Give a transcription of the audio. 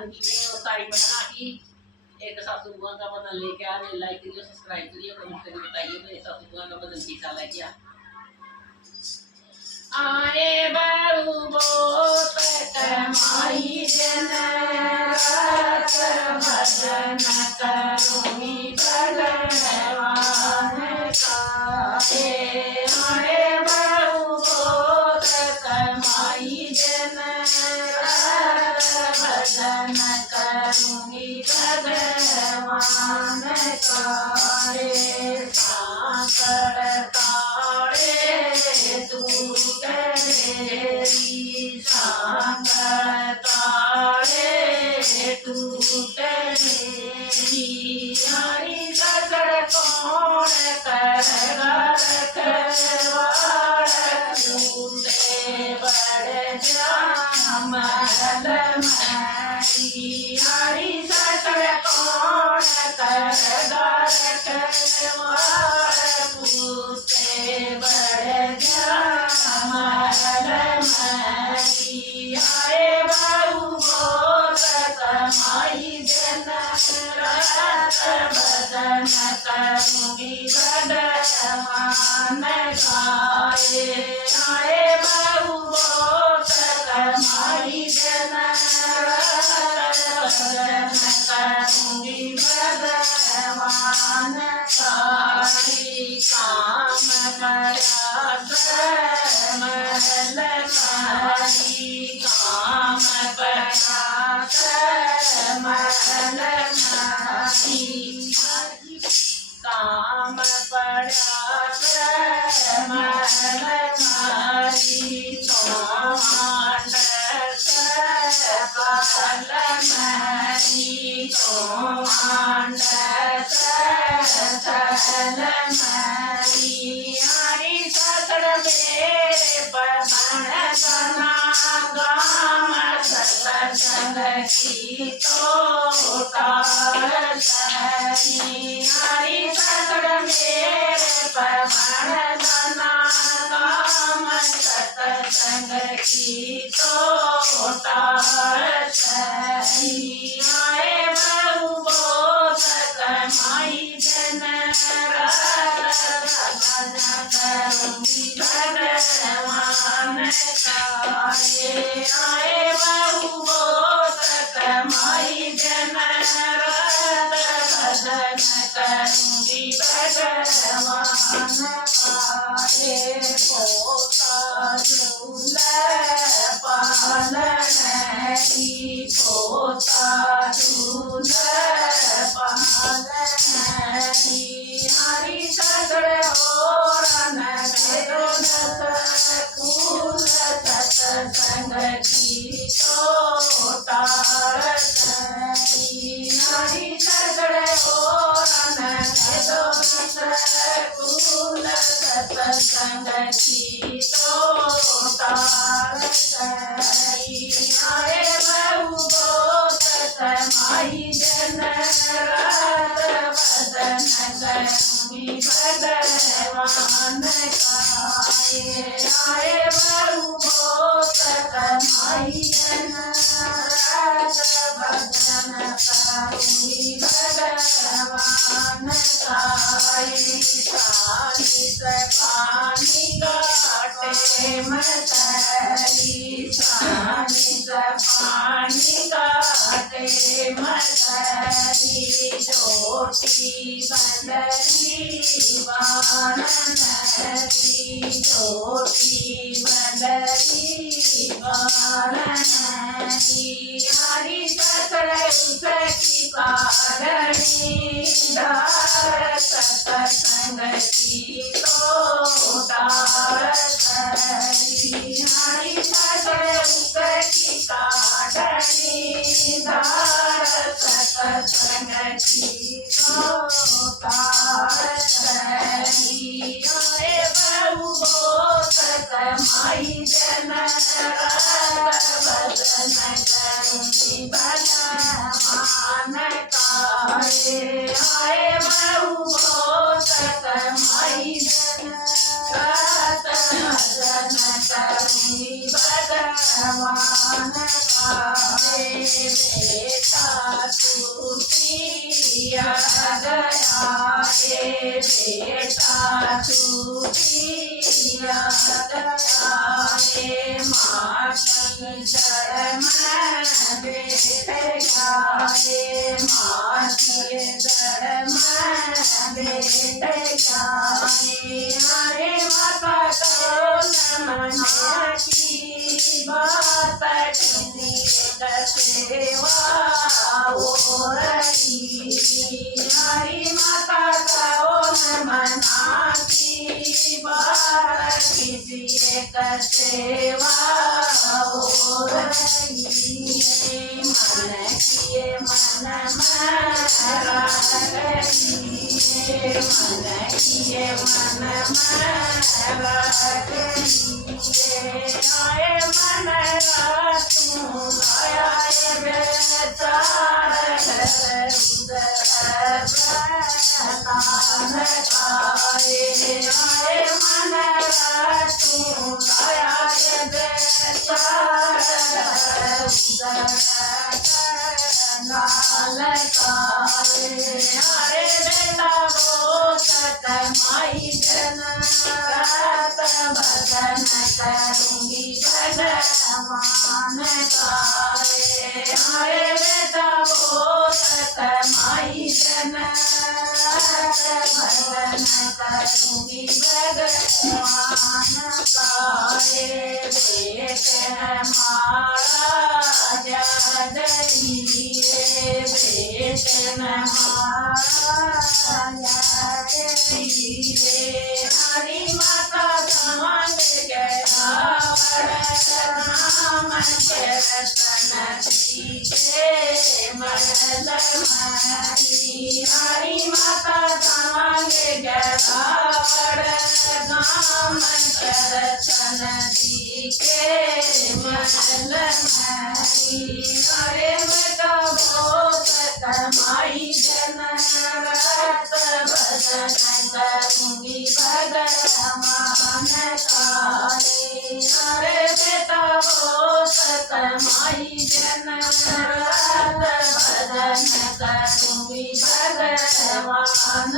सारी बना की एक सासू बुआ का बदन लेके आ गए। लाइक करिए, सब्सक्राइब करिए, कमेंट करके बताइए मेरे सासू बुआ का बदन कैसा लग गया। आए बरू बोत कमाई जन रात भजन करूँगी भगवान का। आए बरू बोत कमाई जन रात भजन करूँगी भगवान का। सांकड़ ताड़े टूट सांकड़ ताड़े टूट हरी ससुर कौन करेगा रखवाड़ टूटे बड़े जाम महरी। हरी ससुर कौन करेगा रखवाड़ टूटे बड़े जाम महरी। आए बहू बोत कमाई जन रात भजन करूँगी भगवान का। आए बहू बोत कमाई जन रात भजन करूँगी भगवान का। काम करा महल मारी, काम करा महल मारी। काम पड़ा महल मारी, तोमांड सकल मारी, तोमांड सकल मारी। हरी ससुर मेरे बहन सना गाम सत्संग की तो तारसनी। हरी ससुर मेरे बहन सना गाम सत्संग की तो तारसनी। आए बहू बोत कमाई जन रात भजन करूँगी भगवान का। आए बहू बोत कमाई जन रात भजन करूँगी भगवान का। पोता झूल पालन की, पोता झूल पालन की। हरी ससुर ओरन भेदो फूल सत्संग की तो तारसनी। हरी ससुर ओरन भेदो फूल सत्संग की तो तारसनी। आए बहू बोत कमाई जन रात भजन करूँगी भगवान का। आए बहू बोत कमाई जन रात भजन करूँगी भगवान का। पानी से पानी काटे मछली, पानी से पानी काटे मछली। छोटी बंदरी बानरी, छोटी बंदरी बानरी। हरी ससुर उसकी कारणी धार सत्संग की तो तारसनी। हरी ससुर उसकी कारणी धार सत्संग की तो तारसनी। आए बहू बोत कमाई जन रात भजन करूँगी भगवान का। आए बहू बोत कमाई जन रात भजन करूँगी भगवान का। बेटा छूटिया जाए माटी धर्म बेट जाए माटी धर्म बेट जाए हरे माता को नमन की बात सेवा हो रही हरी माता को नमना की बात किसी एक सेवा हो रही मन किए मन मरा रही मन किए मन मरा रही आए मन तू आया बेचार आए मन तू आया बेचार नाल हरे बेटा बोत माई जन भजन करूंगी भगवान कारे हरे बेटा बोत माई जन भजन करूंगी भगवान कारे बेट हमारा जय बेट हरी माता धान गया राम चरतन सीखे मल मारी हरी माता धान गया राम चरतन सीखे मल मारी हरे बेटा बहुत माई जन भजन करूंगी भगवान कारे हरे बेटा बहुत माई जन भजन करूंगी भगवान